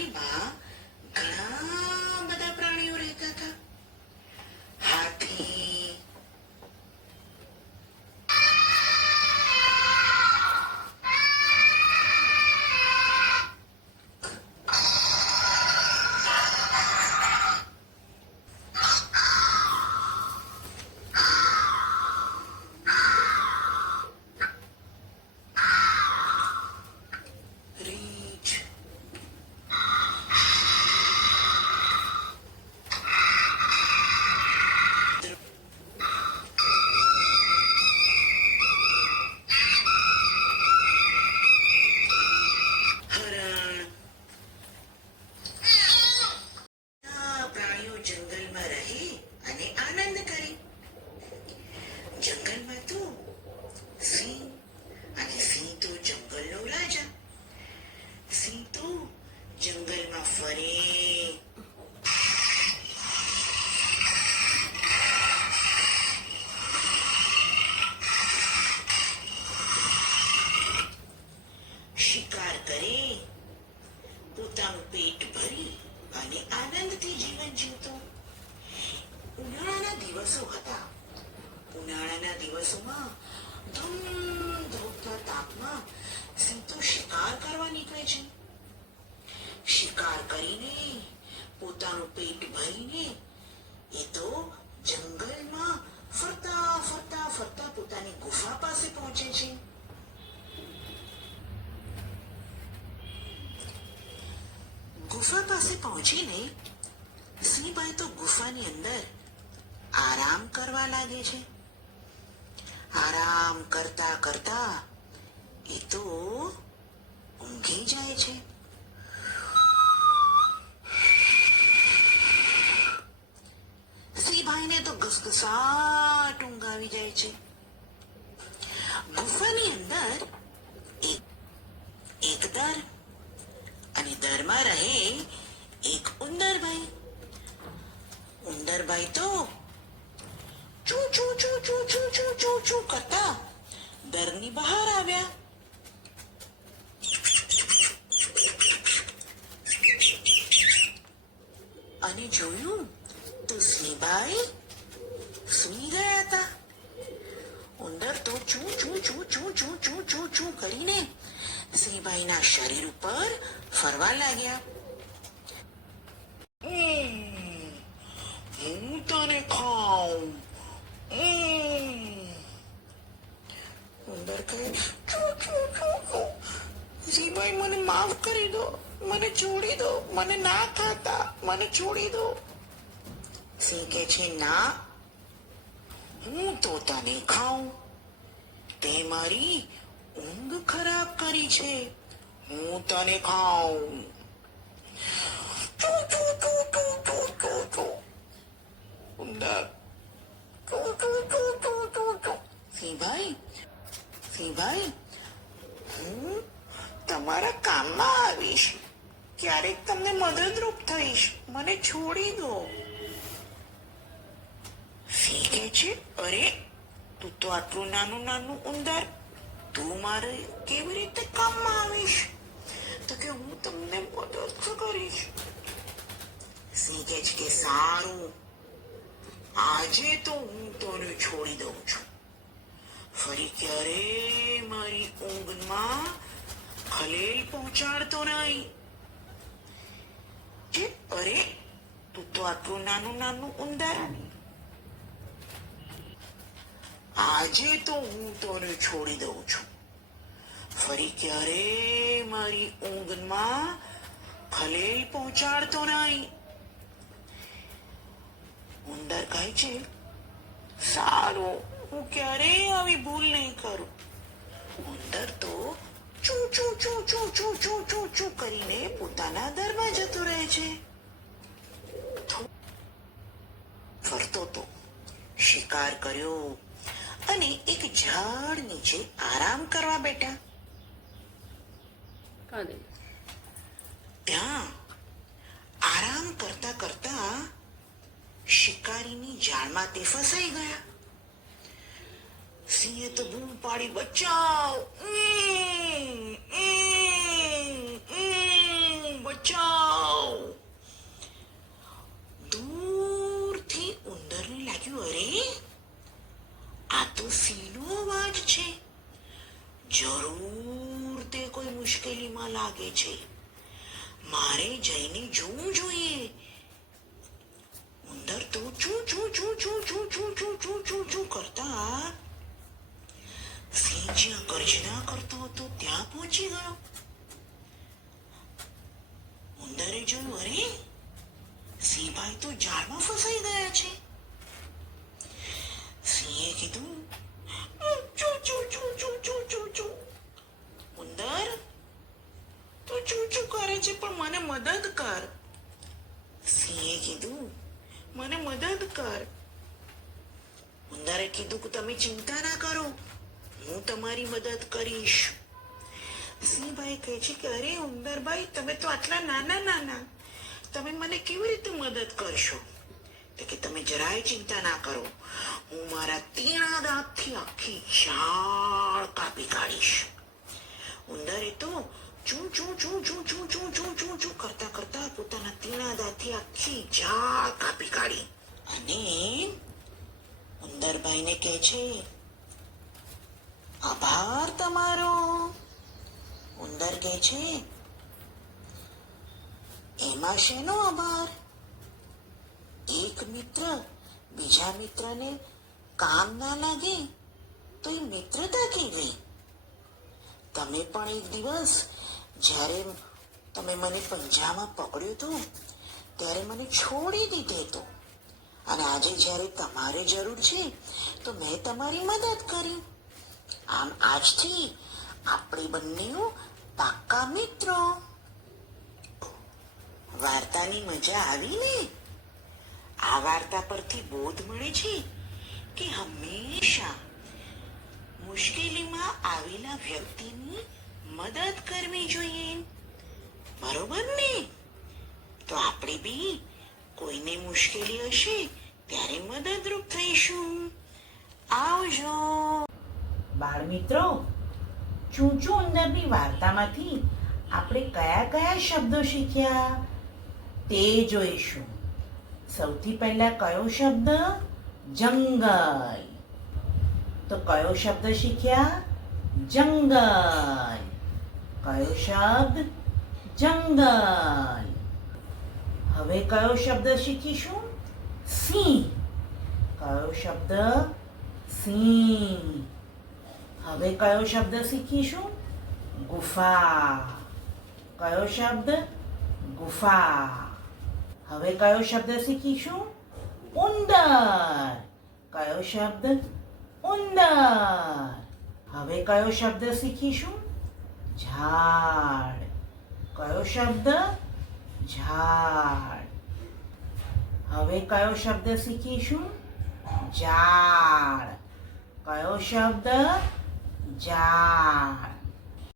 જંગલમાં ઘણા બધા પ્રાણીઓ રહેતા હતા. હાથી, રીંછ, હરણ. આ પ્રાણીઓ જંગલમાં રહી અને આનંદ કરે. જંગલમાં તો સિંહ, અને સિંહ તો જંગલનો રાજા. સિંહ તો જંગલમાં ફરે, શિકાર કરે, પોતાનું પેટ ભરી અને આનંદથી જીવન જીવતો. ઉનાળાના દિવસો હતા. ઉનાળાના દિવસોમાં ધમધોકતા તાપમાં સિંહ તો શિકાર કરવા નીકળે છે. શિકાર કરીને પોતાનું પેટ ભરીને એ તો જંગલમાં ફરતા ફરતા ફરતા પોતાની ગુફા પાસે પહોંચે છે. ગુફા પાસે પહોંચીને સિંહભાઈ તો ગુફાની અંદર આરામ કરવા લાગે છે. આરામ કરતા કરતા એ તો ઊંઘી જાય છે. સિંહભાઈને તો ઘસઘસાટ ઊંઘ આવી જાય છે. ગુફાની અંદર એક દર, અને દરમાં રહે એક ઉંદરભાઈ. ઉંદરભાઈ તો ચૂ ચૂ ચૂ ચૂ ચૂ ચૂ ચૂ ચૂ કરતા દરની બહાર આવ્યા. અને જોયું તો સિંહભાઈ સૂઈ ગયા હતા. ઉંદર તો ચૂ ચૂ ચૂ ચૂ ચૂ ચૂ ચૂ ચૂ કરીને સિંહભાઈના શરીર ઉપર ફરવા લાગ્યા. હું તને ખાઉં. ઉંદર કહે, ચૂ ચૂ ચૂ ચૂ. સિંહભાઈ મને માફ કરી દો, મને છોડી દો, મને ના ખાતા, મને છોડી દો. સિંહ કહે છે, ના, હું તો તને ખાઉં. તે મારી ઊંઘ ખરાબ કરી છે. હું તને ખાઉં. ચૂ ચૂ ચૂ ચૂ ચૂ ચૂ ચૂ. ઉંદર ચૂ ચૂ ચૂ ચૂ ચૂ ચૂ. સિંહભાઈ, હું તમારા કામમાં આવીશ. ક્યારેક તમને મદદરૂપ થઈશ. મને છોડી દો. સિંહ કહે છે, અરે, તું તો આટલું નાનું નાનું ઉંદર, તું મારે કેવી રીતે કામમાં આવીશ? તો કે હું તમને મદદ કરીશ. સિંહ કહે છે કે સારું, આજે તો હું તને છોડી દઉં છું. ફરી ક્યારે મારી ઊંઘમાં ખલેલ પહોંચાડતો નહીં. અરે, તું તો આટલું નાનું નાનું ઉંદર, આજે તો હું તને છોડી દઉં છું. ફરી ક્યારે મારી ઊંઘમાં ખલેલ પહોંચાડતો નહીં. ઉંદર કહે છે, સારું, હું ક્યારેય આવી ભૂલ નહીં કરું. ઉંદર તો ચૂ ચૂ ચૂ ચૂ ચૂ ચૂ ચૂ ચૂ કરીને પોતાના દરમાં જતો રહે છે. ફરતો તો શિકાર કર્યો અને એક ઝાડ નીચે આરામ કરવા બેઠા. ત્યાં આરામ કરતા કરતા શિકારીની જાળમાં તે ફસાઈ ગયા. સિંહે તો બૂમ પાડી, બચાવ, બચાવ. સિંહનો અવાજ છે. જરૂર તે કોઈ મુશ્કેલીમાં લાગે છે. મારે જઈને જોવું જોઈએ. ઉંદર તો ચૂ ચૂ ચૂ ચૂ ચૂ ચૂ ચૂ ચૂ ચૂ ચૂ કરતા સિંહ જ્યાં ગર્જના કરતો હતો ત્યાં પહોંચી ગયો. ઉંદરે જોયું, અરે સિંહભાઈ તો ઝાડમાં ફસાઈ ગયા છે. સિંહે કીધું, ચૂ ચૂ ચૂ ચૂ ચૂ ચૂ ચૂ. ઉંદર તો ચૂ ચૂ કરે છે પણ મને મદદ કર. સિંહે કીધું, મને મદદ કર. ઉંદરે કીધું કે તમે ચિંતા ના કરો, હું તમારી મદદ કરીશ. સિંહભાઈ કહે છે કે અરે ઉંદરભાઈ, તમે તો આટલા નાના નાના, તમે મને કેવી રીતે મદદ કરશો? તો કે તમે જરાય ચિંતા ના કરો, હું મારા તીણા દાંતથી આખી ઝાડ કાપી કાઢીશ. ઉંદરે તો ચૂ ચૂ ચૂ ચૂ ચૂ ચૂ ચૂ ચૂ ચૂ કરતા કરતા પોતાના તીણા દાંતથી આખી ઝાડ કાપી કાઢી. અને ઉંદરભાઈને કહે છે, આભાર તમારો. ઉંદર કહે છે, એમાં શેનો આભાર? એક મિત્ર બીજા મિત્રને કામ ના લાગે તો એ મિત્રતા કેવી? તમે પણ એક દિવસ જ્યારે તમે મને પંજામાં પકડ્યો હતો ત્યારે મને છોડી દીધો હતો, અને આજે જ્યારે તમારે જરૂર છે તો મેં તમારી મદદ કરી. આમ આજથી આપણે બંને પાક્કા મિત્રો. વાર્તાની મજા આવી ને? આ વાર્તા પરથી બોધ મળે છે કે હંમેશા મુશ્કેલીમાં આવેલા વ્યક્તિની મદદ કરવી જોઈએ. બરોબર ને? તો આપણે બી કોઈને મુશ્કેલી હશે ત્યારે મદદરૂપ થઈશું. આવજો. બાળ મિત્રો, ચૂચુ ઉંદરની વાર્તામાંથી આપણે કયા કયા શબ્દો શીખ્યા તે જોઈશું. સૌથી પહેલા કયો શબ્દ? જંગલ. તો કયો શબ્દ શીખ્યા? જંગલ. કયો શબ્દ? જંગલ. હવે કયો શબ્દ શીખીશું? સિંહ. કયો શબ્દ? સિંહ. હવે કયો શબ્દ શીખીશું? ગુફા. કયો શબ્દ? ગુફા. હવે કયો શબ્દ શીખીશું? ઉંદર. કયો શબ્દ? ઉંદર. હવે કયો શબ્દ શીખીશું? ઝાડ. કયો શબ્દ? ઝાડ. હવે કયો શબ્દ શીખીશું? ઝાડ. કયો શબ્દ? ઝાડ.